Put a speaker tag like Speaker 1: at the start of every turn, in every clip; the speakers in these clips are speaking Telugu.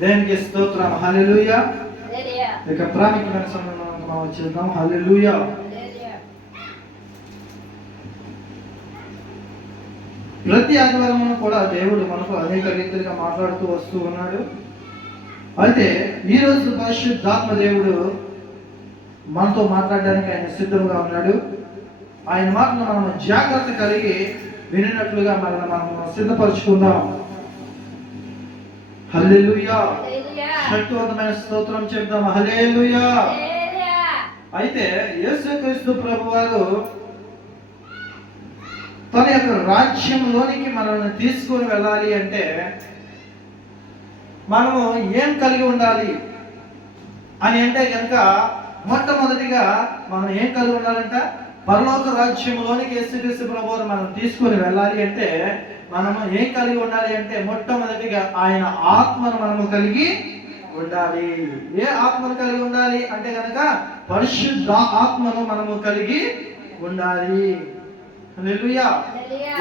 Speaker 1: దేనికి స్తోత్రం? హల్లెలూయా. ఇక ప్రాముఖ్యమైన సమయంలో మనం వచ్చేద్దాం హల్లెలూయా. ప్రతి ఆదివారం కూడా దేవుడు మనకు అనేక రీతిగా మాట్లాడుతూ వస్తూ ఉన్నాడు. అయితే ఈ రోజు పరిశుద్ధాత్మ దేవుడు మనతో మాట్లాడడానికి ఆయన సిద్ధంగా ఉన్నాడు. ఆయన మాటను మనం జాగ్రత్త కలిగి వినినట్లుగా మనల్ని మనం సిద్ధపరచుకుందాం. హల్లెలూయా. శక్తివంతమైన స్తోత్రం చెప్దాం హల్లెలూయా. అయితే యేసుక్రీస్తు ప్రభు వారు తన యొక్క రాజ్యంలోనికి మనల్ని తీసుకొని వెళ్ళాలి అంటే మనము ఏం కలిగి ఉండాలి అని అంటే కనుక మొట్టమొదటిగా మనం ఏం కలిగి ఉండాలంట పరలోక రాజ్యంలోనికి యేసుక్రీస్తు ప్రభు వారు మనం తీసుకొని వెళ్ళాలి అంటే మనము ఏం కలిగి ఉండాలి అంటే మొట్టమొదటిగా ఆయన ఆత్మను మనము కలిగి ఉండాలి. ఏ ఆత్మను కలిగి ఉండాలి అంటే కనుక పరిశుద్ధ ఆత్మను మనము కలిగి ఉండాలి.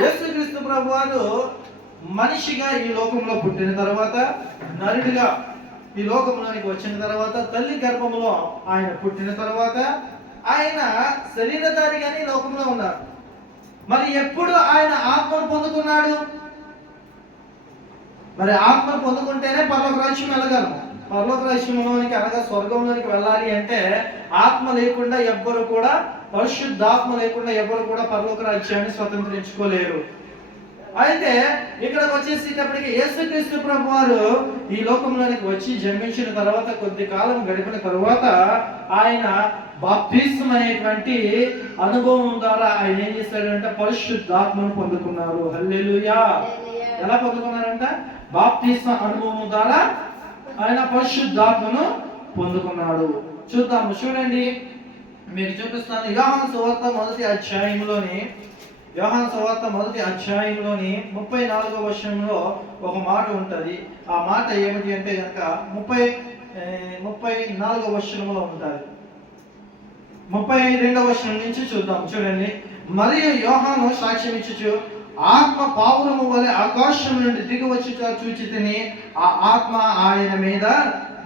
Speaker 1: యేసుక్రీస్తు ప్రభు వారు మనిషిగా ఈ లోకంలో పుట్టిన తర్వాత నరుడిగా ఈ లోకంలోనికి వచ్చిన తర్వాత తల్లి గర్భములో ఆయన పుట్టిన తర్వాత ఆయన శరీరధారిగానే లోకంలో ఉన్నారు. మరి ఎప్పుడు ఆయన ఆత్మను పొందుకున్నాడు? మరి ఆత్మ పొందుకుంటేనే పర్లోక రాజ్యం వెళ్ళగలము పర్లోక రాజ్యంలోనికి అనగా స్వర్గంలోనికి వెళ్ళాలి అంటే ఆత్మ లేకుండా ఎవ్వరు కూడా పరిశుద్ధాత్మ లేకుండా ఎవ్వరు కూడా పర్లోక రాజ్యాన్ని స్వతంత్రించుకోలేరు. అయితే ఇక్కడికి వచ్చేసేటప్పటికి యేసుక్రీస్తు ప్రభు వారు ఈ లోకంలోనికి వచ్చి జన్మించిన తర్వాత కొద్ది కాలం గడిపిన తర్వాత ఆయన బాప్తిస్మ్ అనేటువంటి అనుభవం ద్వారా ఆయన ఏం చేశాడంటే పరిశుద్ధాత్మను పొందుకున్నారు. హల్లెలూయా. ఎలా పొందుకున్నారంట? బాప్తిస్మ అనుభవం ద్వారా ఆయన పరిశుద్ధాత్మను పొందుకున్నాడు. చూద్దాము చూడండి. మీకు చూపిస్తాను. యోహాన్ సువార్త మొదటి అధ్యాయంలోని యోహాన్ సువార్త మొదటి అధ్యాయంలోని ముప్పై నాలుగో వర్షంలో ఒక మాట ఉంటది. ఆ మాట ఏమిటి అంటే కనుక ముప్పై ముప్పై నాలుగో వర్షంలో ఉంటుంది. ముప్పై రెండవ నుంచి చూద్దాం. చూడండి. మరియు యోహాను సాక్ష్యం ఇచ్చుచు ఆత్మ పావురము వలె ఆకాశం నుండి దిగి వచ్చుట చూచి తిని ఆ ఆత్మ ఆయన మీద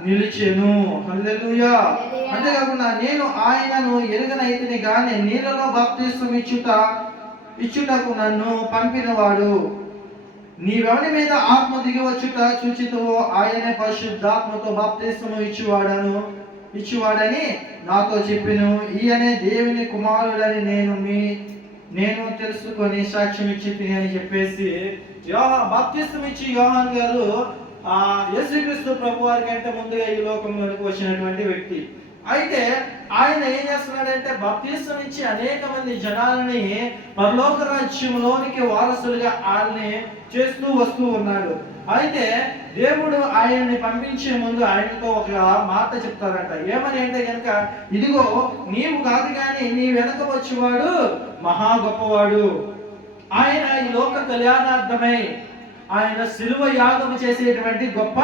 Speaker 1: నిలిచెను. హల్లెలూయా. అంతేకాకుండా నేను ఆయనను ఎరుగనైతిని గాని నీళ్ళలో బాప్తిస్తం ఇచ్చుట ఇచ్చుటకు నన్ను పంపినవాడు. నీవెవని మీద ఆత్మ దిగి వచ్చుట చూచితువో ఆయనే పరిశుద్ధాత్మతో బాప్తిస్మము ఇచ్చువాడను. ఇచ్చువాడని నాతో చెప్పిను. ఈయనే దేవుని కుమారుడని నేను మీ నేను తెలుసుకొని సాక్ష్యం ఇచ్చి అని చెప్పేసి యోహా బాప్తిస్తం ఇచ్చి యోహాన్ గారు ఆ యేసుక్రీస్తు ప్రభు వారి కంటే ముందుగా ఈ లోకంలోనికి వచ్చినటువంటి వ్యక్తి. అయితే ఆయన ఏం చేస్తున్నాడంటే బాప్తిస్తం నుంచి అనేక మంది జనాలని పరలోక రాజ్యంలోనికి వారసులుగా ఆయన్ని చేస్తూ వస్తూ ఉన్నాడు. అయితే దేవుడు ఆయన్ని పంపించే ముందు ఆయనతో ఒక మాట చెప్తారంట ఏమని అంటే కనుక ఇదిగో నీవు కాదు కానీ నీ వెనక వచ్చేవాడు మహా గొప్పవాడు. ఆయన ఈ లోక కళ్యాణార్థమై ఆయన సిలువ యాగము చేసేటువంటి గొప్ప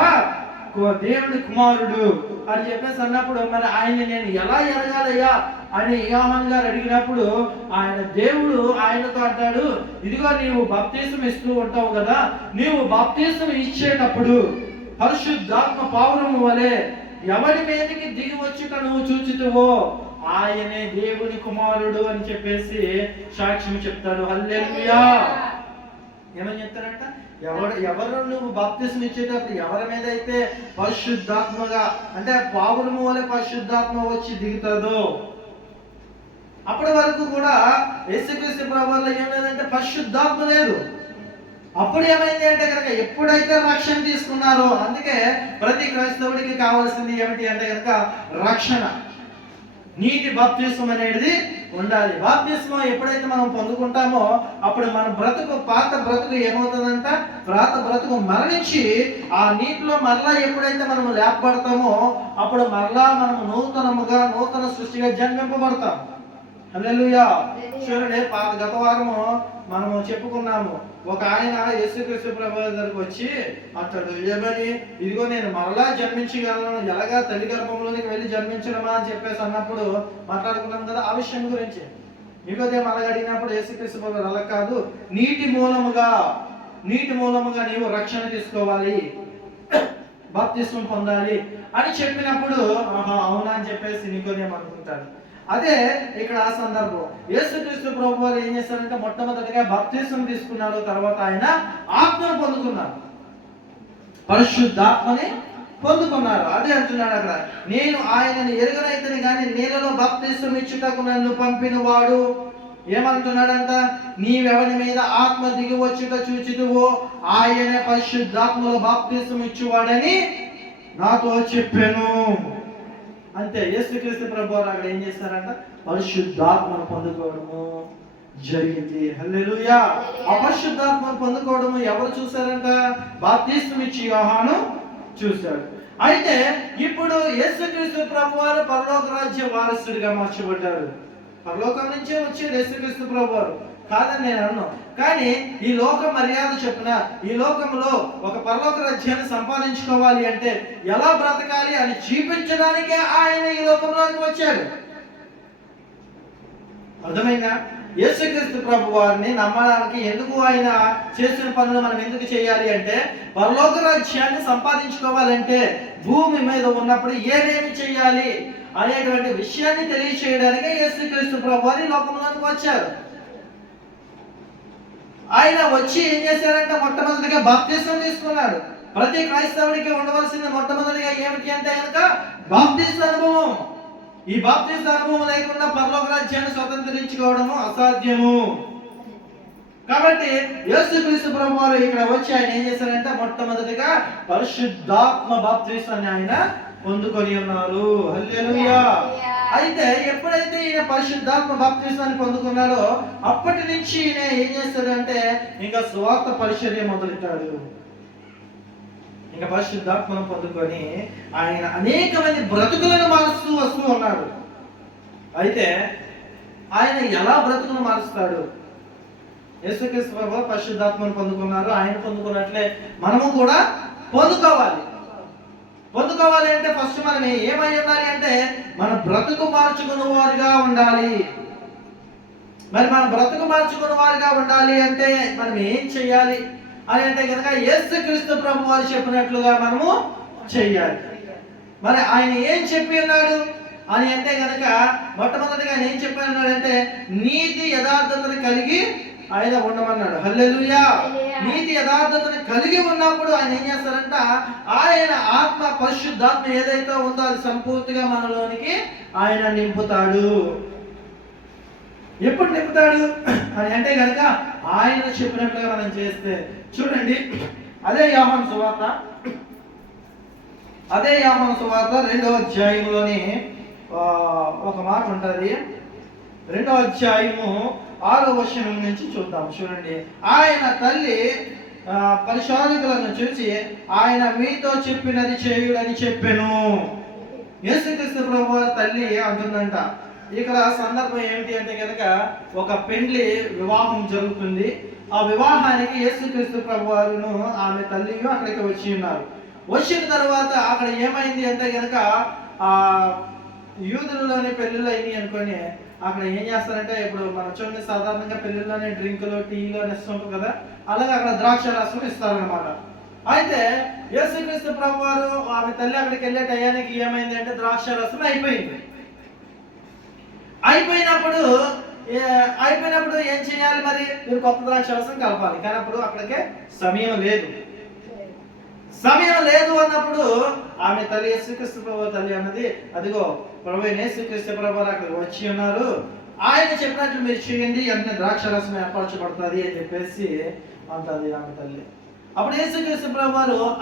Speaker 1: దేవుడి కుమారుడు. అని చెప్పేసి అన్నప్పుడు మరి ఆయన నేను ఎలా ఎరగాలయ్యా అని యోహన్ గారు అడిగినప్పుడు ఆయన దేవుడు ఆయనతో అంటాడు ఇదిగో నీవు బాప్తీసం ఇస్తూ ఉంటావు కదా నీవు బాప్తీసం ఇచ్చేటప్పుడు పరిశుద్ధాత్మ పావురము వలె ఎవరి మీదకి దిగి వచ్చుట నువ్వు చూచుతువో ఆయనే దేవుని కుమారుడు అని చెప్పేసి సాక్ష్యం చెప్తాడు. హల్లెలూయా. ఏమని చెప్తారంట? ఎవరు ఎవరు నువ్వు బాప్తిసం ఇచ్చేటప్పుడు ఎవరి మీద అయితే పరిశుద్ధాత్మగా అంటే పావురము వలె పరిశుద్ధాత్మ వచ్చి దిగుతుందో? అప్పటి వరకు కూడా యేసుక్రీస్తు ప్రభుత్వం ఏమైందంటే పరిశుద్ధాత్మ లేదు. అప్పుడు ఏమైంది అంటే కనుక ఎప్పుడైతే రక్షణ తీసుకున్నారో అందుకే ప్రతి క్రైస్తవుడికి కావాల్సింది ఏమిటి అంటే కనుక రక్షణ. నీటి బాప్తిస్వం అనేది ఉండాలి. బాప్తిస్వం ఎప్పుడైతే మనం పొందుకుంటామో అప్పుడు మన బ్రతుకు పాత బ్రతుకు ఏమవుతుందంట? పాత బ్రతుకు మరణించి ఆ నీటిలో మరలా ఎప్పుడైతే మనం లేపబడతామో అప్పుడు మరలా మనం నూతనముగా నూతన సృష్టిగా జన్మింపబడతాం. చూడండి పాత గత వారము మనము చెప్పుకున్నాము. ఒక ఆయన యేసుక్రీస్తు ప్రభు దగ్గరికి వచ్చి అంటాడు ఏమని? ఇదిగో నేను మరలా జన్మించగలను. ఎలాగా తల్లి గర్భంలోనికి వెళ్ళి జన్మించడమా? అని చెప్పేసి అన్నప్పుడు మాట్లాడుకున్నాం కదా ఆ విషయం గురించి. నికోదేం అలాగ అడిగినప్పుడు యేసుక్రీస్తు ప్రభు అలా కాదు నీటి మూలముగా నీటి మూలముగా నీవు రక్షణ తీసుకోవాలి బాప్తిస్వం పొందాలి అని చెప్పినప్పుడు ఆహా అవునా? అని చెప్పేసి నికోదేం అనుకుంటాడు. అదే ఇక్కడ ఆ సందర్భం. యేసుక్రీస్తు ప్రభు వారు ఏం చేశారంటే మొట్టమొదటిగా బాప్తిస్మం తీసుకున్నారు తర్వాత ఆయన ఆత్మను పొందుకున్నారు. పరిశుద్ధాత్మని పొందుకున్నారు. అదే అంటున్నాడు అక్కడ నేను ఆయనని ఎరుగనైతని కానీ నీళ్ళలో బాప్తిస్వం ఇచ్చుటకు నన్ను పంపిన వాడు ఏమంటున్నాడంట నీవెవని మీద ఆత్మ దిగి వచ్చుట చూచితువో ఆయనే పరిశుద్ధాత్మలో బాప్తిస్వం ఇచ్చువాడని నాతో చెప్పాను. అంతే. యేసుక్రీస్తు ప్రభు వారు అక్కడ ఏం చేస్తారంట? పరిశుద్ధాత్మను పొందుకోవడము జరిగింది. హల్లెలూయా. అపరిశుద్ధాత్మను పొందుకోవడము ఎవరు చూశారంట? బాప్తిస్తం ఇచ్చి యోహాను చూశాడు. అయితే ఇప్పుడు యేసుక్రీస్తు ప్రభు వారు పరలోక రాజ్య వారసుడిగా మార్చబడ్డారు. పరలోకం నుంచే వచ్చాడు యేసుక్రీస్తు ప్రభు వారు కాదని నేను అన్నాను కానీ ఈ లోక మర్యాద చెప్పిన ఈ లోకంలో ఒక పరలోక రాజ్యాన్ని సంపాదించుకోవాలి అంటే ఎలా బ్రతకాలి అని చూపించడానికే ఆయన ఈ లోకంలోకి వచ్చాడు. అర్థమైందా? యేసుక్రీస్తు ప్రభు వారిని నమ్మడానికి ఎందుకు ఆయన చేసిన పనులు మనం ఎందుకు చేయాలి అంటే పరలోక రాజ్యాన్ని సంపాదించుకోవాలంటే భూమి మీద ఉన్నప్పుడు ఏమేమి చేయాలి అనేటువంటి విషయాన్ని తెలియచేయడానికే యేసుక్రీస్తు ప్రభు వారి లోకంలోకి వచ్చారు. ఆయన వచ్చి ఏం చేశారంటే మొట్టమొదటిగా బాప్తీసం తీసుకున్నాడు. ప్రతి క్రైస్తవుడికి ఉండవలసింది మొట్టమొదటిగా ఏమిటి అంటే కనుక బాప్తిస్వ అనుభవం. ఈ బాప్తిస్వ అనుభవం లేకుండా పరలోక రాజ్యాన్ని స్వతంత్రించుకోవడము అసాధ్యము. కాబట్టి యేసుక్రీస్తు ప్రభు వారు ఇక్కడ వచ్చి ఆయన ఏం చేశారంటే మొట్టమొదటిగా పరిశుద్ధాత్మ బాప్తిస్వాన్ని ఆయన పొందుకొని ఉన్నారు. హల్లెలూయా. అయితే ఎప్పుడైతే ఈయన పరిశుద్ధాత్మ బాప్తిస్వాన్ని పొందుకున్నాడో అప్పటి నుంచి ఈయన ఏం చేస్తాడంటే ఇంకా స్వార్థ పరిచర్య మొదలెట్టాడు. ఇంకా పరిశుద్ధాత్మను పొందుకొని ఆయన అనేక మంది బ్రతుకులను మారుస్తూ వస్తూ ఉన్నాడు. అయితే ఆయన ఎలా బ్రతుకును మారుస్తాడు? యేసుక్రీస్తు ప్రభు పరిశుద్ధాత్మను పొందుకున్నారు. ఆయన పొందుకున్నట్లే మనము కూడా పొందుకోవాలి. పొందుకోవాలి అంటే ఫస్ట్ మనం ఏమై ఉండాలి అంటే మన బ్రతుకు మార్చుకున్న వారుగా ఉండాలి. మరి మన బ్రతుకు మార్చుకున్న వారుగా ఉండాలి అంటే మనం ఏం చెయ్యాలి? అని అంటే కనుక యేసుక్రీస్తు ప్రభు వారు చెప్పినట్లుగా మనము చెయ్యాలి. మరి ఆయన ఏం చెప్పి ఉన్నాడు? అని అంటే కనుక మొట్టమొదటిగా ఆయన ఏం చెప్పి ఉన్నాడు అంటే నీతి యథార్థతను కలిగి ఆయన ఉండమన్నాడు. హల్లెలూయా! నీతి యథార్థతను కలిగి ఉన్నప్పుడు ఆయన ఏం చేస్తారంట? ఆయన ఆత్మ పరిశుద్ధాత్మ ఏదైతే ఉందో అది సంపూర్తిగా మనలోనికి ఆయన నింపుతాడు. ఎప్పుడు నింపుతాడు? అని అంటే కనుక ఆయన చెప్పినట్లుగా మనం చేస్తే. చూడండి అదే యాహన్ సువార్త. అదే యాహన్ సువార్త రెండవ అధ్యాయంలోని ఒక మాట ఉంటుంది. రెండవ అధ్యాయము ఆరో వచనం నుంచి చూద్దాం. చూడండి. ఆయన తల్లి పరిశోధకులను చూసి ఆయన మీతో చెప్పినది చేయుడని చెప్పాను. యేసుక్రీస్తు ప్రభు తల్లి అంటుందంట. ఇక్కడ సందర్భం ఏమిటి అంటే కనుక ఒక పెండ్లి వివాహం జరుగుతుంది. ఆ వివాహానికి యేసుక్రీస్తు ప్రభు వారును ఆమె తల్లి అక్కడికి వచ్చి ఉన్నారు. వచ్చిన తర్వాత అక్కడ ఏమైంది అంటే కనుక ఆ యూదులలోని పెళ్ళిళ్ళు అయినాయి అనుకొని అక్కడ ఏం చేస్తారంటే ఇప్పుడు మన చూడండి సాధారణంగా పెళ్ళిళ్ళనే డ్రింకులు టీలు అని ఇస్తుంటారు కదా అలాగే అక్కడ ద్రాక్ష రసం ఇస్తారనమాట అయితే యేసుక్రీస్తు ప్రభు వారు ఆమె తల్లి అక్కడికి వెళ్ళే టయానికి ఏమైంది అంటే ద్రాక్ష రసం అయిపోయింది. అయిపోయినప్పుడు అయిపోయినప్పుడు ఏం చేయాలి మరి? మీరు కొత్త ద్రాక్ష రసం కలపాలి. కానీ అప్పుడు అక్కడికే సమయం లేదు. సమయం లేదు అన్నప్పుడు ఆమె తల్లి యేసుక్రీస్తు ప్రభు తల్లి అన్నది అదిగో ప్రభు యేసుక్రీస్తు ప్రభు అక్కడ అక్కడికి వచ్చి ఉన్నారు. ఆయన చెప్పినట్లు మీరు చేయండి అంటే ద్రాక్ష రసం ఏర్పరచబడుతుంది అని చెప్పేసి అంటది ఆమె తల్లి. అప్పుడు యేసుక్రీస్తు ప్రభు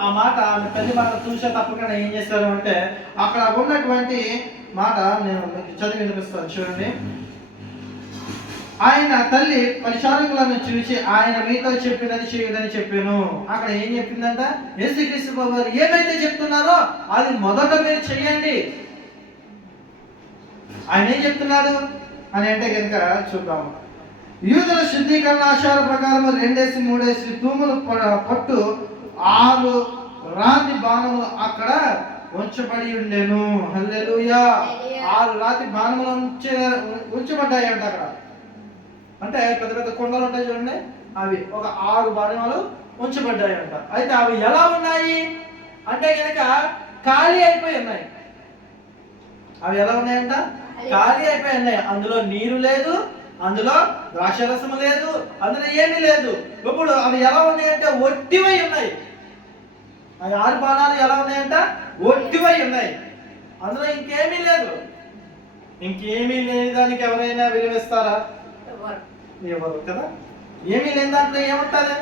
Speaker 1: ఆ మాట ఆమె తల్లి మాట చూసే తప్పకుండా ఏం చేశారు అంటే అక్కడ ఉన్నటువంటి మాట నేను మీకు చదివి వినిపిస్తాను చూడండి. ఆయన తల్లి పరిచారకులను చూసి ఆయన మీతో చెప్పినది చేయదని చెప్పాను. అక్కడ ఏం చెప్పిందంట? యేసుక్రీస్తు ప్రభు ఏమైతే చెప్తున్నారో అది మొదట మీరు చేయండి. ఆయన ఏం చెప్తున్నాడు? అని అంటే కనుక చూద్దాం. యూదుల శుద్ధీకరణ ఆచార ప్రకారం రెండేసి మూడేసి తూములు పట్టు ఆరు రాతి బాణములు అక్కడ ఉంచబడి ఉండెను. హల్లెలూయా! ఆరు రాతి బాణములు ఉంచే ఉంచబడ్డాయి అంట అక్కడ. అంటే పెద్ద పెద్ద కొండలు ఉంటాయి చూడండి. అవి ఒక ఆరు బాణాలు ఉంచబడ్డాయి అంట. అయితే అవి ఎలా ఉన్నాయి? అంటే కనుక ఖాళీ అయిపోయి ఉన్నాయి. అవి ఎలా ఉన్నాయంట? ఖాళీ అయిపోయి ఉన్నాయి అందులో నీరు లేదు అందులో ద్రాక్షరసము లేదు అందులో ఏమీ లేదు. ఇప్పుడు అవి ఎలా ఉన్నాయంటే ఒట్టివై ఉన్నాయి. ఆ ఆరు బాణాలు ఎలా ఉన్నాయంట? ఒట్టివై ఉన్నాయి. అందులో ఇంకేమీ లేదు. ఇంకేమీ లేని దానికి ఎవరైనా విలువిస్తారా?
Speaker 2: ఎవరు?
Speaker 1: కదా? ఏమీ లేని దాంట్లో ఏముంటుంది?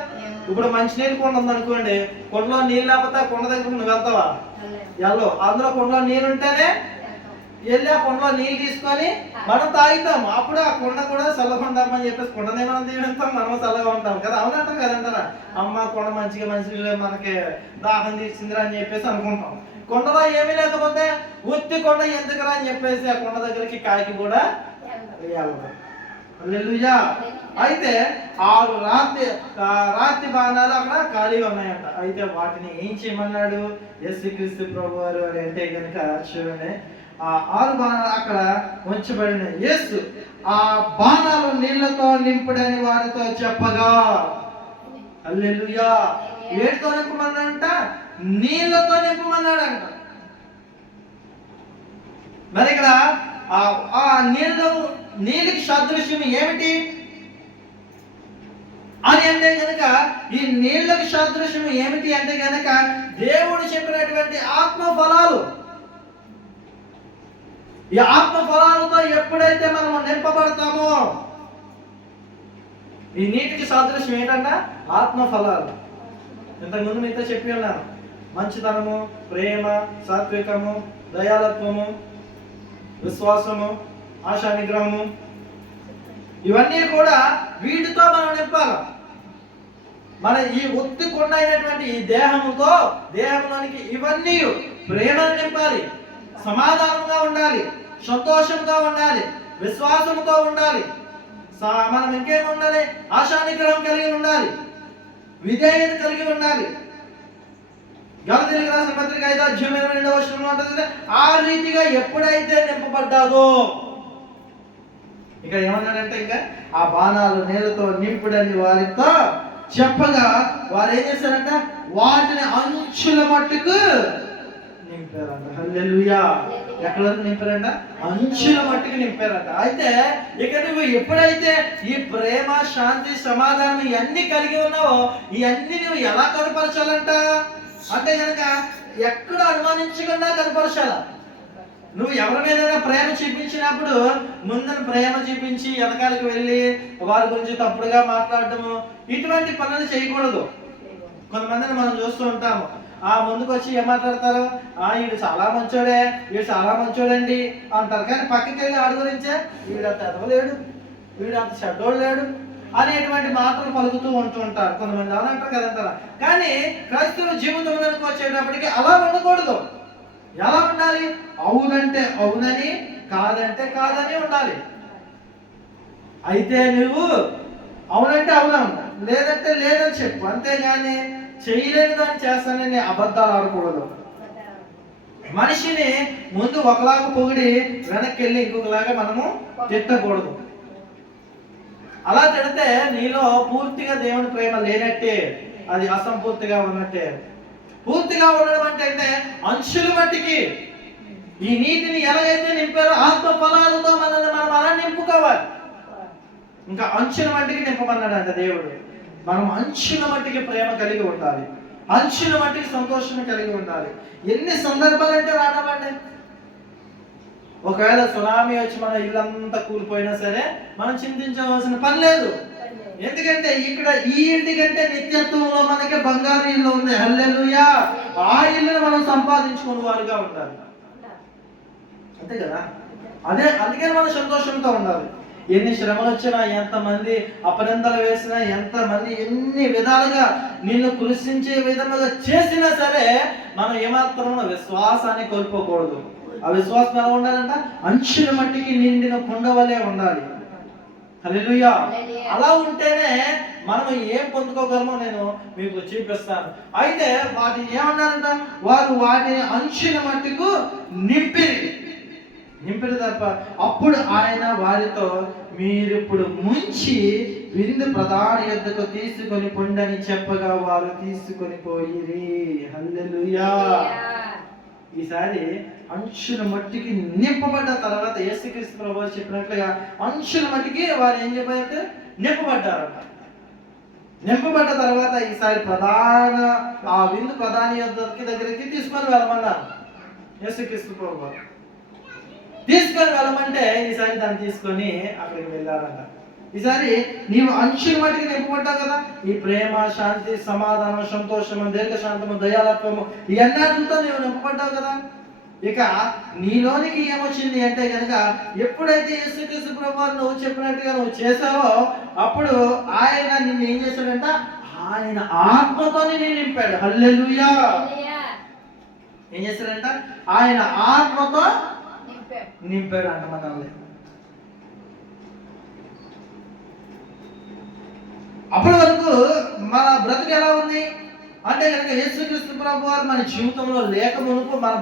Speaker 1: ఇప్పుడు మంచినీళ్ళు కొండ ఉందనుకోండి కొండలో నీళ్ళు లేకపోతే కొండ దగ్గర నువ్వు వెళ్తావా. ఎల్లో. అందులో కొండలో నీరు ఉంటేనే. వెళ్ళి ఆ కొండలో నీళ్ళు తీసుకొని మనం తాగుతాము అప్పుడు ఆ కొండ కూడా చల్లగా ఉందామని చెప్పేసి కొండనే మనం దీవిస్తాం మనం చల్లగా ఉంటాం కదా. అవునంటారు కదంటారా అమ్మ కొండ మంచిగా మంచి మనకి దాహం తీసిందిరా అని చెప్పేసి అనుకుంటాం. కొండలో ఏమీ లేకపోతే ఉత్తి కొండ ఎందుకురా అని చెప్పేసి ఆ కొండ దగ్గరికి కాయకి కూడా హల్లెలూయా. అయితే ఆరు రాత్రి రాత్రి బాణాలు అక్కడ ఖాళీగా ఉన్నాయంట. అయితే వాటిని ఏం చేయమన్నాడు? యేసుక్రీస్తు ప్రభు వారు అని అంటే కనుక చూడండి. ఆ ఆరు బాణాలు అక్కడ ఉంచబడిన యేసు ఆ బాణాలు నీళ్ళతో నింపుడని వారితో చెప్పగా అల్లెలుయా ఏటితో నింపమన్నాడంట? నీళ్ళతో నింపమన్నాడంట. మరి ఇక్కడ ఆ- ఆ నీళ్ళు నీళ్ళకి సదృశ్యం ఏమిటి? అని అంటే కనుక ఈ నీళ్ళకి సదృశ్యం ఏమిటి అంటే కనుక దేవుడు చెప్పినటువంటి ఆత్మ ఫలాలు ఈ ఆత్మ ఫలాలతో ఎప్పుడైతే మనము నింపబడతామో ఈ నీటికి సాదృశ్యం ఏంటంట? ఆత్మ ఫలాలు. ఇంతకుముందు మీతో చెప్పి ఉన్నాను. మంచితనము ప్రేమ సాత్వికము దయాలత్వము విశ్వాసము ఆశా నిగ్రహము ఇవన్నీ కూడా వీటితో మనం నింపాలి. మన ఈ ఉత్తి కొండ అయినటువంటి ఈ దేహముతో దేహంలోనికి ఇవన్నీ ప్రేమను నింపాలి. సమాధానంగా ఉండాలి. సంతోషంతో ఉండాలి విశ్వాసంతో ఉండాలి. సా- మనం ఇంకేం ఉండాలి ఆశానిగ్రహం కలిగి ఉండాలి విధేయత కలిగి ఉండాలి. గలతీలకు రాసిన పత్రిక ఐదో అధ్యాయం ఇరవై రెండవ ఉంటుంది ఆ రీతిగా ఎప్పుడైతే నింపబడ్డాదో ఇక్కడ ఏమన్నాడంటే ఇంకా ఆ బాణాలు నీళ్ళతో నింపుడని వారితో చెప్పగా వారు ఏం చేశారంట? వాటిని అంచుల మట్టుకు నింపారంట. హల్లెలూయా. ఎక్కడ వరకు నింపారంట? అంచుల మట్టుకు నింపారంట. అయితే ఇక నువ్వు ఎప్పుడైతే ఈ ప్రేమ శాంతి సమాధానం ఇవన్నీ కలిగి ఉన్నావో ఇవన్నీ నువ్వు ఎలా కనపరచాలంట? అంటే కనుక ఎక్కడ అనుమానించకుండా కనపరచాల? నువ్వు ఎవరి మీద ప్రేమ చూపించినప్పుడు ముందర ప్రేమ చూపించి వెనకాలకు వెళ్ళి వారి గురించి తప్పుడుగా మాట్లాడటము ఇటువంటి పనులు చేయకూడదు. కొంతమందిని మనం చూస్తూ ఉంటాము. ఆ ముందుకు వచ్చి ఏం మాట్లాడతారు? ఆ వీడు చాలా మంచోడే వీడు చాలా మంచోడండి అంటారు. కానీ పక్కకి వెళ్ళి ఆడు గురించే వీడు అంత ఎదవలేడు వీడు అంత చెడ్డోడు లేడు అనేటువంటి మాటలు పలుకుతూ ఉంటూ ఉంటారు కొంతమంది. అలా అంటారు కదంటారా కానీ క్రైస్తవ జీవితంలోకి వచ్చేటప్పటికి అలా ఉండకూడదు. ఎలా ఉండాలి? అవునంటే అవునని కాదంటే కాదని ఉండాలి. అయితే నువ్వు అవునంటే అవునా? లేదంటే లేదని చెప్పు. అంతేగాని చేయలేని దాన్ని చేస్తానని అబద్ధాలు ఆడకూడదు. మనిషిని ముందు ఒకలాగా పొగిడి వెనక్కి వెళ్ళి ఇంకొకలాగా మనము తిట్టకూడదు. అలా తిడితే నీలో పూర్తిగా దేవుని ప్రేమ లేనట్టే అది అసంపూర్తిగా ఉన్నట్టే. పూర్తిగా ఉండడం అంటే అంటే అంచుల మట్టికి. ఈ నీటిని ఎలాగైతే నింపారో ఆత్మ ఫలాలతో మనల్ని మనం అలా నింపుకోవాలి. ఇంకా అంచుల మట్టికి నింపమన్నాడు అంట దేవుడు. మనం అంచుల మట్టికి ప్రేమ కలిగి ఉండాలి. అంచుల మట్టికి సంతోషం కలిగి ఉండాలి. ఎన్ని సందర్భాలు అంటే రానవ్వండి. ఒకవేళ సునామీ వచ్చి మన ఇల్లంతా కూలిపోయినా సరే మనం చింతించవలసిన పని లేదు. ఎందుకంటే ఇక్కడ ఈ ఇంటి కంటే నిత్యత్వంలో మనకి బంగారు ఇల్లు ఉంది హల్లెలుయా! ఆ ఇల్లును మనం సంపాదించుకుని వారుగా ఉండాలి. అంతే కదా? అదే అందుకే మనం సంతోషంతో ఉండాలి. ఎన్ని శ్రమలు వచ్చినా ఎంతమంది అపనిందలు వేసినా ఎంతమంది ఎన్ని విధాలుగా నిన్ను కృషించే విధముగా చేసినా సరే మనం ఏమాత్రం విశ్వాసాన్ని కోల్పోకూడదు. ఆ విశ్వాసం ఎలా ఉండాలంట? అంచుల మట్టికి నిండిన కుండ వలె ఉండాలి. హల్లెలూయా. అలా ఉంటేనే మనం ఏం పొందుకోగలమో నేను మీకు చూపిస్తాను. అయితే వాటిని ఏమన్నారంట వారు వాటిని అంచుల మట్టుకు నింపిరి. నింపిరి తప్ప. అప్పుడు ఆయన వారితో మీరు ఇప్పుడు ముంచి విందు ప్రధాని యొద్దకు తీసుకొని పొండని చెప్పగా వారు తీసుకొని పోయిరి. హల్లెలూయా. ఈసారి అంచుల మట్టికి నింపబడ్డ తర్వాత యేసుక్రీస్తు ప్రభు చెప్పినట్లుగా అంచుల మట్టికి వారు ఏం చెప్పారంటే నింపబడ్డారంట. నింపబడ్డ తర్వాత ఈసారి ప్రధాన ఆ విందు ప్రధాని యొద్దకి దగ్గరికి తీసుకొని వెళ్ళమన్నారు. యేసుక్రీస్తు ప్రభు. తీసుకొని వెళ్ళమంటే ఈసారి దాన్ని తీసుకొని అక్కడికి వెళ్ళారంట ఈసారి నీవు అంచుల మట్టికి నింపబడ్డావు కదా? ఈ ప్రేమ శాంతి సమాధానం సంతోషము దీర్ఘశాంతము దయాలత్వము ఈ అన్నిటితో నీవు నింపబడ్డావు కదా? ఇక నీలోనికి ఏమొచ్చింది అంటే కనుక ఎప్పుడైతే యేసుక్రీస్తు ప్రభు నువ్వు చెప్పినట్టుగా నువ్వు చేసావో అప్పుడు ఆయన నిన్ను ఏం చేశాడంట? ఆయన ఆత్మతోని నేను నింపాడు. హల్లెలూయా! ఏం చేశాడంట? ఆయన ఆత్మతో నింపారు అంట మనల్ని అప్పటి వరకు మన బ్రతుకు ఎలా ఉంది? అంటే కనుక యేసుక్రీస్తు ప్రభు వారు మన జీవితంలో లేక మునుపు మన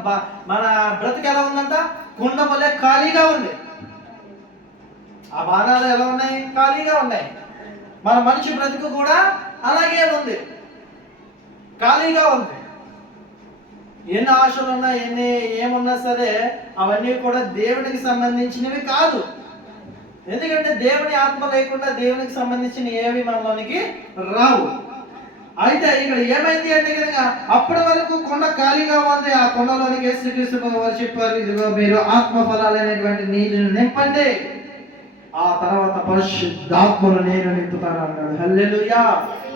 Speaker 1: మన బ్రతుకు ఎలా ఉందంట? కుండ వలె ఖాళీగా ఉంది. ఆ బాణాలు ఎలా ఉన్నాయి? ఖాళీగా ఉన్నాయి. మన మనిషి బ్రతుకు కూడా అలాగే ఉంది. ఖాళీగా ఉంది. ఎన్ని ఆశలు ఉన్నా ఎన్ని ఏమున్నా సరే అవన్నీ కూడా దేవునికి సంబంధించినవి కాదు. ఎందుకంటే దేవుని ఆత్మ లేకుండా దేవునికి సంబంధించిన ఏవి మనలోనికి రావు. అయితే ఇక్కడ ఏమైంది అంటే కనుక అప్పటి వరకు కొండ ఖాళీగా ఉంది. ఆ కొండలోనికి యేసుక్రీస్తు ప్రభు వారు చెప్పారు ఇదిగో మీరు ఆత్మ ఫలాలైనటువంటి నీటిని నింపండి. ఆ తర్వాత పరిశుద్ధాత్మను నేను నింపుతాను అన్నాడు. హల్లెలూయా.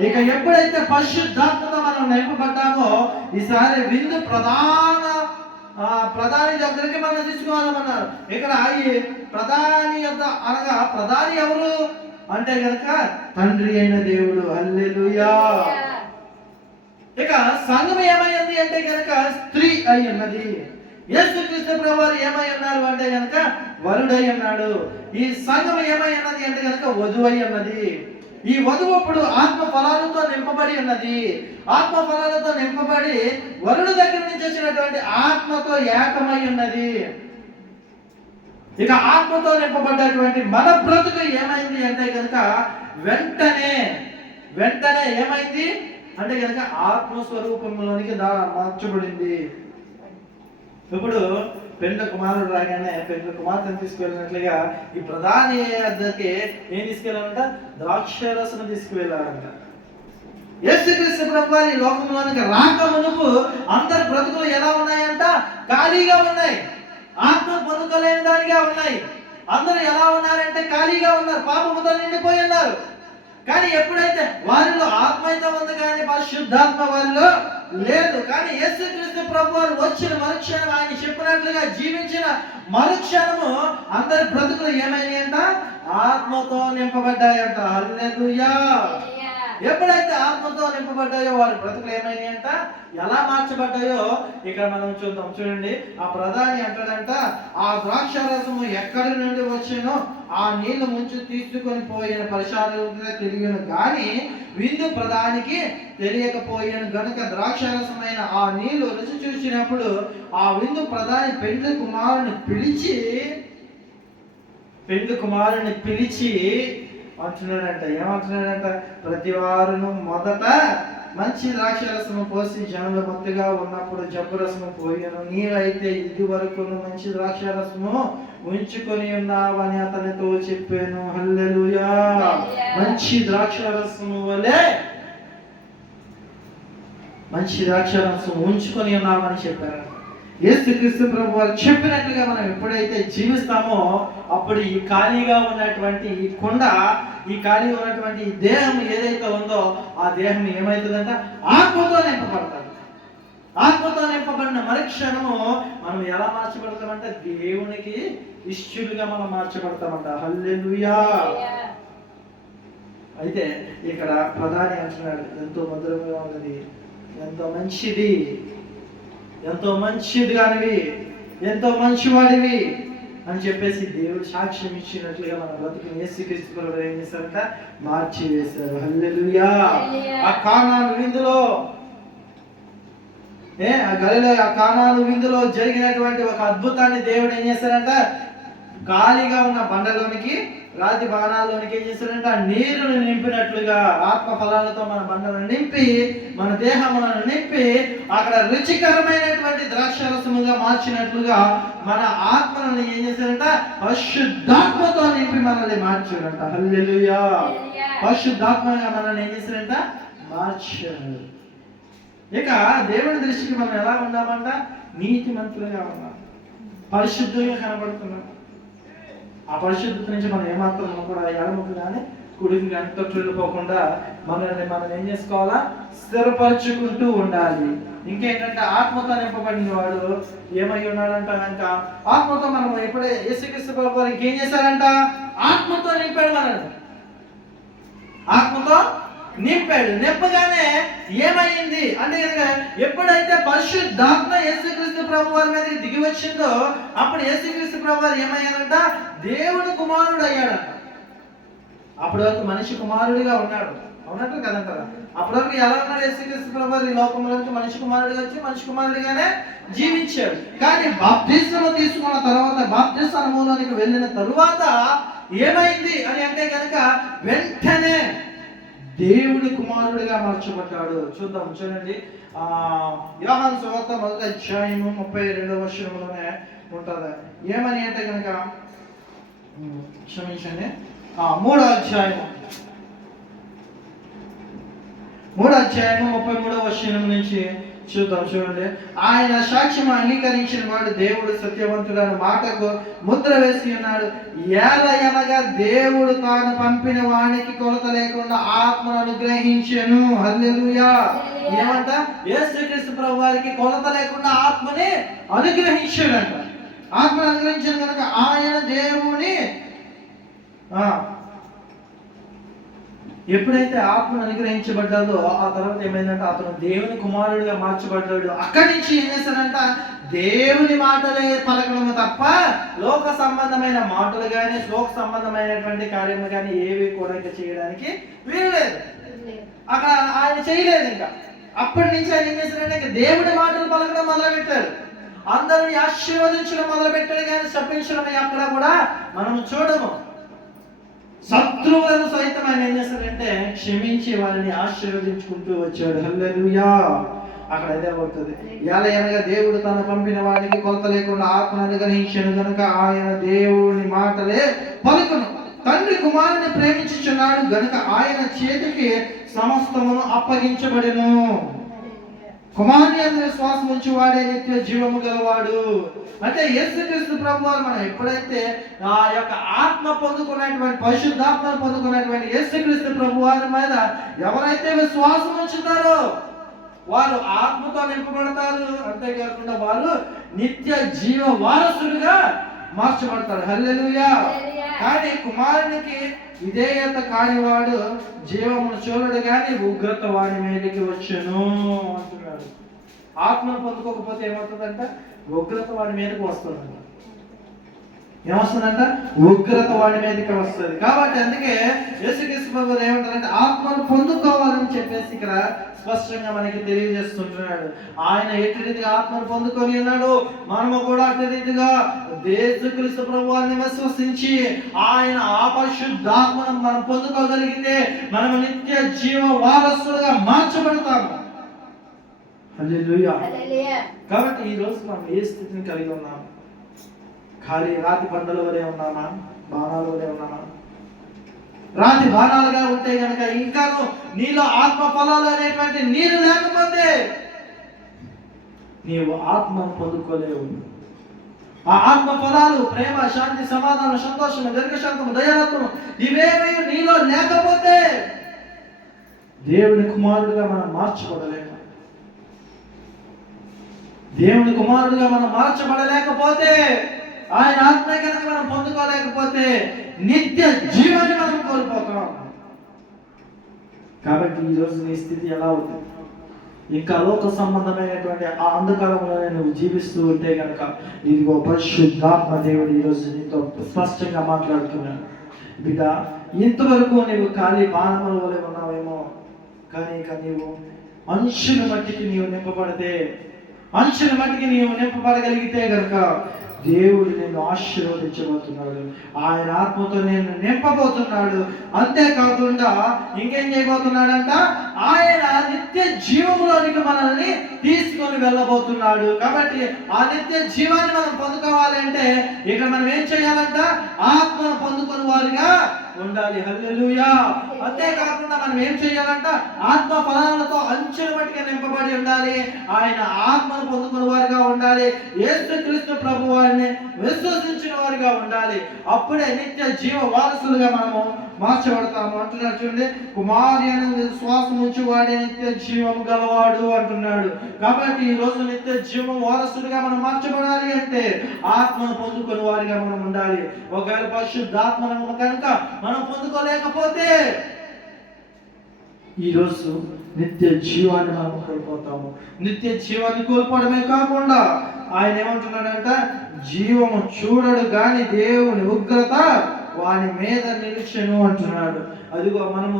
Speaker 1: ఇక ఎప్పుడైతే పరిశుద్ధాత్మతో మనం నింపబడ్డామో ఈసారి విందు ప్రధాన ప్రధాని దగ్గరికి మనం తీసుకోవాలన్నారు ఇక్కడ ఈ ప్రధాని యొక్క అనగా ప్రధాని ఎవరు? అంటే కనుక తండ్రి అయిన దేవుడు. హల్లెలూయా. ఇక సంఘం ఏమైంది అంటే కనుక స్త్రీ అయి ఉన్నది. యేసుక్రీస్తు ప్రభు వారు ఏమై ఉన్నారు అంటే కనుక వరుడై ఉన్నాడు. ఈ సంఘం ఏమై ఉన్నది అంటే కనుక వధువై ఉన్నది. ఈ వధువు అప్పుడు ఆత్మ ఫలాలతో నింపబడి ఉన్నది. ఆత్మ ఫలాలతో నింపబడి వరుడు దగ్గర నుంచి వచ్చినటువంటి ఆత్మతో ఏకమై ఉన్నది. ఇక ఆత్మతో నింపబడ్డటువంటి మన బ్రతుకు ఏమైంది అంటే కనుక వెంటనే వెంటనే ఏమైంది? అంటే కనుక ఆత్మస్వరూపంలోనికి దా మార్చబడింది. ఇప్పుడు పెండ్ల కుమారుడు రాగానే పెండ్ల కుమార్తెను తీసుకువెళ్ళినట్లుగా ఈ ప్రధాని అద్దరికి ఏం తీసుకెళ్ళాలంట ద్రాక్షరసను తీసుకువెళ్ళాలంట యేసుక్రీస్తు ప్రభు వారి లోకంలోనికి రాక మునుపు అందరి బ్రతుకులు ఎలా ఉన్నాయంట? ఖాళీగా ఉన్నాయి. ఆత్మ పొందుకోలేని దానిగా ఉన్నాయి. అందరూ ఎలా ఉన్నారంటే ఖాళీగా ఉన్నారు. పాపముతో నిండిపోయి ఉన్నారు. కానీ ఎప్పుడైతే వారిలో ఆత్మ అయితే ఉంది కానీ పరిశుద్ధాత్మ వారిలో లేదు కానీ యేసుక్రీస్తు ప్రభు వారు వచ్చిన మరుక్షణం ఆయన చెప్పినట్లుగా జీవించిన మరుక్షణము అందరి బ్రతుకులు ఏమైనాయంట? ఆత్మతో నింపబడ్డాయంట. హల్లెలూయా. ఎప్పుడైతే ఆత్మతో నింపబడ్డాయో వారి బ్రతుకులు ఏమైనాయి అంట? ఎలా మార్చబడ్డాయో ఇక్కడ మనం చూద్దాం. చూడండి ఆ ప్రధాని అంటాడంట ఆ ద్రాక్ష రసము ఎక్కడి నుండి వచ్చానో ఆ నీళ్ళు ముంచు తీసుకొని పోయిన పరిశాలుగా తెలియను కానీ విందు ప్రధానికి తెలియకపోయాను గనుక ద్రాక్ష రసమైన ఆ నీళ్ళు రుచి చూసినప్పుడు ఆ విందు ప్రధాని పెండ్లి కుమారుని పిలిచి పెండ్లి కుమారుని పిలిచి అంటున్నాడంట. ఏమంటున్నాడంట? ప్రతి వారును మొదట మంచి ద్రాక్షరసము పోసి జనులు మత్తుగా ఉన్నప్పుడు జబ్బు రసము పోయాను. నీరైతే ఇది వరకు మంచి ద్రాక్షరసము ఉంచుకొని ఉన్నావని అతనితో చెప్పాను. హల్లెలూయా! మంచి ద్రాక్షరసము వలె మంచి ద్రాక్షరసం ఉంచుకొని ఉన్నామని చెప్పారు యేసుక్రీస్తు ప్రభు వారు చెప్పినట్లుగా మనం ఎప్పుడైతే జీవిస్తామో అప్పుడు ఈ ఖాళీగా ఉన్నటువంటి ఈ కొండ ఈ ఖాళీగా ఉన్నటువంటి ఈ దేహం ఏదైతే ఉందో ఆ దేహం ఏమవుతుందంట ఆత్మతో నింపబడతాడు ఆత్మతో నింపబడిన మరుక్షణము మనం ఎలా మార్చబడతామంటే దేవునికి ఇష్యులుగా మనం మార్చబడతామంట. హల్లెలుయా! అయితే ఇక్కడ ప్రధాని అంటున్నాడు ఎంతో మధురంగా ఉన్నది ఎంతో మంచిది. ఎంతో మంచిదిగానివి ఎంతో మంచివాడివి అని చెప్పేసి దేవుడు సాక్ష్యం ఇచ్చినట్లుగా మన బ్రతుకుని యేసుక్రీస్తు ప్రభు ఏం చేశారంట? మార్చి వేశారు హల్లెలూయా. ఆ కానాను విందులో ఏ ఆ గలిలో ఆ కానాను విందులో జరిగినటువంటి ఒక అద్భుతాన్ని దేవుడు ఏం చేశారంట? ఖాళీగా ఉన్న బండలోనికి రాతి బాణాల్లోనికి ఏం చేశాడంటే ఆ నీరుని నింపినట్లుగా ఆత్మ ఫలాలతో మన బండలను నింపి మన దేహములను నింపి అక్కడ రుచికరమైనటువంటి ద్రాక్షరసముగా మార్చినట్లుగా మన ఆత్మలను ఏం చేశారంట పరిశుద్ధాత్మతో నింపి మనల్ని మార్చాడంట హల్లెలూయా. పరిశుద్ధాత్మగా మనల్ని ఏం చేశారంట మార్చాడు ఇక దేవుని దృష్టికి మనం ఎలా ఉన్నామంట నీతి మంత్రులుగా ఉన్నాం పరిశుద్ధంగా కనబడుతున్నాం. ఆ పరిశుద్ధత నుంచి మనం ఏమాత్రం కూడా ఎడమకు కానీ కుడికి కానీ తొట్టు వెళ్ళిపోకుండా మనల్ని మనం ఏం చేసుకోవాలా? స్థిరపరచుకుంటూ ఉండాలి. ఇంకేంటంటే ఆత్మతో నింపబడిన వాడు ఏమై ఉన్నాడంట కనుక ఆత్మతో మనం ఎప్పుడే యేసుక్రీస్తు ప్రభు వారు ఇంకేం చేశారంట? ఆత్మతో నింపాడు మనల్ని. ఆత్మతో నింపాడు. నింపగానే ఏమైంది? అంటే కనుక ఎప్పుడైతే పరిశుద్ధాత్మ యేసుక్రీస్తు ప్రభు వారి మీదకి దిగి వచ్చిందో అప్పుడు యేసుక్రీస్తు ప్రభు వారు ఏమయ్యారంట? దేవుడు కుమారుడు అయ్యాడంట అప్పటి వరకు మనిషి కుమారుడిగా ఉన్నాడు. అవునట్టు కదంటారా? అప్పటి వరకు ఎలా ఉన్నాడు యేసుక్రీస్తు ప్రభు వారు ఈ లోకంలోకి మనిషి కుమారుడిగా వచ్చి మనిషి కుమారుడిగానే జీవించాడు. కానీ బాప్తిస్మము తీసుకున్న తర్వాత బాప్తిస్ అనుభవంలోనికి వెళ్ళిన తరువాత ఏమైంది అని అంటే కనుక వెంటనే దేవుడి కుమారుడిగా మార్చబడ్డాడు. చూద్దాం చూడండి. యోహాన్ సువార్త మొదటి అధ్యాయము ముప్పై రెండవ వర్షంలోనే ఉంటుంది. ఏమని అంటే కనుక క్షమించండి. మూడో అధ్యాయము. మూడో అధ్యాయము ముప్పై మూడవ వర్షం నుంచి చూద్దాం చూడండి. ఆయన సాక్ష్యం అంగీకరించిన వాడు దేవుడు సత్యవంతుడని మాటకు ముద్ర వేసి ఉన్నాడు. ఎనగా దేవుడు తాను పంపిన వానికి కొలత లేకుండా ఆత్మను అనుగ్రహించెను. హల్లెలూయా. ఏమంట? యేసుక్రీస్తు ప్రభు వారికి కొలత లేకుండా ఆత్మని అనుగ్రహించాడంట. ఆత్మను అనుగ్రహించిన కనుక ఆయన దేవుని ఆ, ఎప్పుడైతే ఆత్మను అనుగ్రహించబడ్డాడో ఆ తర్వాత ఏమైందంటే అతను దేవుని కుమారుడిగా మార్చబడ్డాడు. అక్కడి నుంచి ఏం చేశాడంట? దేవుని మాటలే పలకడము తప్ప లోక సంబంధమైన మాటలు కానీ లోక సంబంధమైనటువంటి కార్యములు కానీ ఏవి కూడా ఇంకా చేయడానికి వీలు లేదు అక్కడ ఆయన చేయలేదు ఇంకా. అప్పటి నుంచి ఆయన ఏం చేశాడంటే ఇంకా దేవుడి మాటలు పలకడం మొదలుపెట్టాడు. అందరిని ఆశీర్వదించడం మొదలుపెట్టాడు కానీ శపించడం అక్కడ కూడా మనం చూడము. శత్రువులను సైతం ఆయన ఏం చేస్తాడంటే క్షమించి వారిని ఆశీర్వదించుకుంటూ వచ్చాడు. హల్లెలూయా. అక్కడ అదే అవుతుంది. ఎలా అనగా దేవుడు తను పంపిన వాడికి కొలత లేకుండా ఆత్మను అనుగ్రహించను కనుక ఆయన దేవుని మాటలే పలుకును. తండ్రి కుమారుని ప్రేమించుచున్నాడు గనుక ఆయన చేతికి సమస్తమును అప్పగించబడెను. కుమారుని అందరి శ్వాసం ఉంచి వాడే నిత్య జీవము గలవాడు. అంటే యేసుక్రీస్తు ప్రభు వారు మనం ఎప్పుడైతే ఆ యొక్క ఆత్మ పొందుకున్నటువంటి పరిశుద్ధాత్మను పొందుకున్నటువంటి యేసుక్రీస్తు ప్రభు వారి మీద ఎవరైతే విశ్వాసం ఉంచుతారో వారు ఆత్మతో నింపబడతారు. అంతేకాకుండా వారు నిత్య జీవ వారసులుగా మార్చబడతారు. హల్లెలూయా. కానీ కుమారునికి విధేయత కానివాడు జీవమును చూడడు కానీ ఉగ్రత వాడి మీదకి వచ్చును అంటున్నాడు. ఆత్మను పొందుకోకపోతే ఏమవుతుందంట? ఉగ్రత వాడి మీదకి వస్తుందంట. ఏమొస్తుందంట? ఉగ్రత వాడి మీదకి వస్తుంది. కాబట్టి అందుకే యేసుక్రీస్తు ప్రభు ఏమంటారంటే ఆత్మను పొందుకోవాలని చెప్పేసి ఇక్కడ స్పష్టంగా మనకి తెలియజేస్తుంటున్నాడు. ఆయన ఎట్టి రీతిగా ఆత్మను పొందుకొని ఉన్నాడు? మనము కూడా అట్టి రీతిగా యేసుక్రీస్తు ప్రభువాన్ని విశ్వసించి ఆయన ఆపరిశుద్ధాత్మను మనం పొందుకోగలిగితే మనము నిత్య జీవ వారసులుగా మార్చబడతాము. కాబట్టి ఈ రోజు మనం ఏ స్థితిని కలిగి ఉన్నాం? ఖాళీ రాతి బండల వలె ఉన్నామా? బాణాల వలె ఉన్నామా? రాతి బాణాలుగా ఉంటే గనక ఇంకాను నీలో ఆత్మ ఫలాలు అనేటువంటి నీరు లేకపోతే నీవు ఆత్మను పొందుకోలేవు. ఆ ఆత్మ ఫలాలు ప్రేమ శాంతి సమాధానం సంతోషము దీర్ఘశాంతము దయాలత్వము ఇవేమీ నీలో లేకపోతే దేవుని కుమారుడిగా మనం మార్చబడలేము దేవుని కుమారుడిగా మనం మార్చబడలేకపోతే ఆయన ఆత్మ కనుక మనం పొందుకోలేకపోతే నిత్య జీవాన్ని మనం కోల్పోతాం. కాబట్టి ఈ నీ స్థితి ఎలా అవుతుంది ఇంకా లోక సంబంధమైనటువంటి ఆ అంధకారంలోనే నువ్వు జీవిస్తూ ఉంటే కనుక ఇదిగో పరిశుద్ధాత్మ దేవుడు ఈరోజు నీతో స్పష్టంగా మాట్లాడుతున్నాడు. బిడ్డ ఇంతవరకు నీవు ఖాళీ బాణముల వలె ఉన్నావేమో కానీ ఇక నీవు మనుషుల మట్టికి నీవు నింపబడితే మనుషుల మట్టికి నీవు నింపబడగలిగితే కనుక దేవుడు నేను ఆశీర్వదించబోతున్నాడు. ఆయన ఆత్మతో నేను నింపబోతున్నాడు. అంతేకాకుండా ఇంకేం చేయబోతున్నాడంట? ఆయన నిత్య జీవంలోనికి మనల్ని తీసుకొని వెళ్ళబోతున్నాడు. కాబట్టి ఆ నిత్య జీవాన్ని మనం పొందుకోవాలంటే ఇక మనం ఏం చేయాలంట? ఆత్మను పొందుకుని వారిగా ఉండాలి. హల్లెలూయా. అంతేకాకుండా మనం ఏం చేయాలంట? ఆత్మ ఫలాలతో అంచెల మట్టిగా నింపబడి ఉండాలి. ఆయన ఆత్మను పొందుకున్న వారిగా ఉండాలి. యేసు క్రీస్తు ప్రభు వారిని విశ్వసించిన వారిగా ఉండాలి. అప్పుడే నిత్య జీవ వారసులుగా మనము మార్చబడతాము అంటున్నాడు. చూడండి కుమారి అనే శ్వాసం ఉంచి వాడే నిత్య జీవం గలవాడు అంటున్నాడు. కాబట్టి ఈ రోజు నిత్య జీవం వారసుడిగా మనం మార్చబడాలి అంటే ఆత్మను పొందుకొని వారిగా మనం ఉండాలి. ఒకవేళ పరిశుద్ధాత్మను కనుక మనం పొందుకోలేకపోతే ఈరోజు నిత్య జీవాన్ని మనం కోల్పోతాము. నిత్య జీవాన్ని కోల్పోవడమే కాకుండా ఆయన ఏమంటున్నాడంట? జీవము చూడడు గాని దేవుని ఉగ్రత వాని మీద నిలిచెను అంటున్నాడు. అదిగో మనము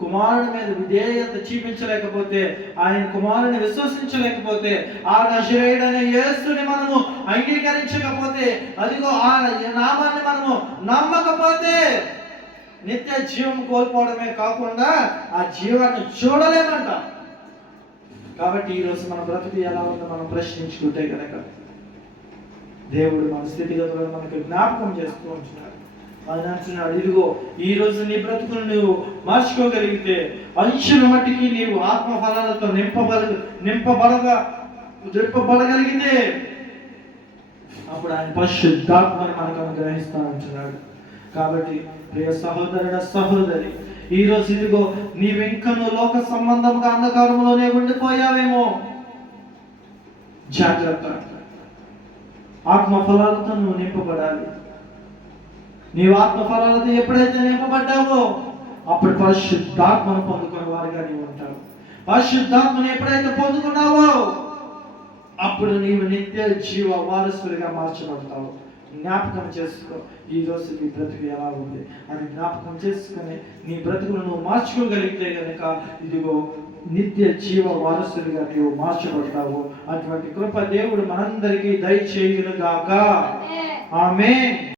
Speaker 1: కుమారుని మీద విధేయత చూపించలేకపోతే ఆయన కుమారుని విశ్వసించలేకపోతే ఆ నజరేయుడనే యేసుని మనము అంగీకరించకపోతే అదిగో ఆ నామాన్ని మనము నమ్మకపోతే నిత్య జీవం కోల్పోవడమే కాకుండా ఆ జీవాన్ని చూడలేమంట. కాబట్టి ఈరోజు మన బ్రతుకు ఎలా ఉందో మనం ప్రశ్నించుకుంటే కనుక దేవుడు మన స్థితిగతులను మనకు జ్ఞాపకం చేస్తూ ఉంటున్నాడు. ఆయన అంటున్నాడు ఇదిగో ఈ రోజు నీ బ్రతుకును నువ్వు మార్చుకోగలిగితే అంచుల మట్టికి నీవు ఆత్మ ఫలాలతో నింపబడ నింపబడగా నింపబడగలిగితే అప్పుడు ఆయన పరిశుద్ధాత్మని మనకు అనుగ్రహిస్తా కాబట్టి ప్రియ సహోదరుడ సహోదరి ఈ రోజు ఇదిగో నీవెంకను లోక సంబంధంగా అంధకారంలోనే ఉండిపోయావేమో. జాగ్రత్త. ఆత్మ ఫలాలతో నువ్వు నింపబడాలి. నీవు ఆత్మ ఫలాలతో ఎప్పుడైతే నింపబడ్డావో అప్పుడు పరిశుద్ధాత్మను పొందుకునే వారిగా నీవు ఉంటావు. పరిశుద్ధాత్మను ఎప్పుడైతే పొందుకున్నావో అప్పుడు నీవు నిత్య జీవ వారసుడిగా మార్చబడతావు. జ్ఞాపకం చేసుకో ఈ రోజు నీ బ్రతుకు ఎలా ఉంది? అని జ్ఞాపకం చేసుకుని నీ బ్రతుకును నువ్వు మార్చుకోగలిగితే కనుక ఇదిగో నిత్య జీవ వారసుడిగా నీవు మార్చబడతావు. అటువంటి కృప దేవుడు మనందరికీ దయచేయునుగాక. ఆమె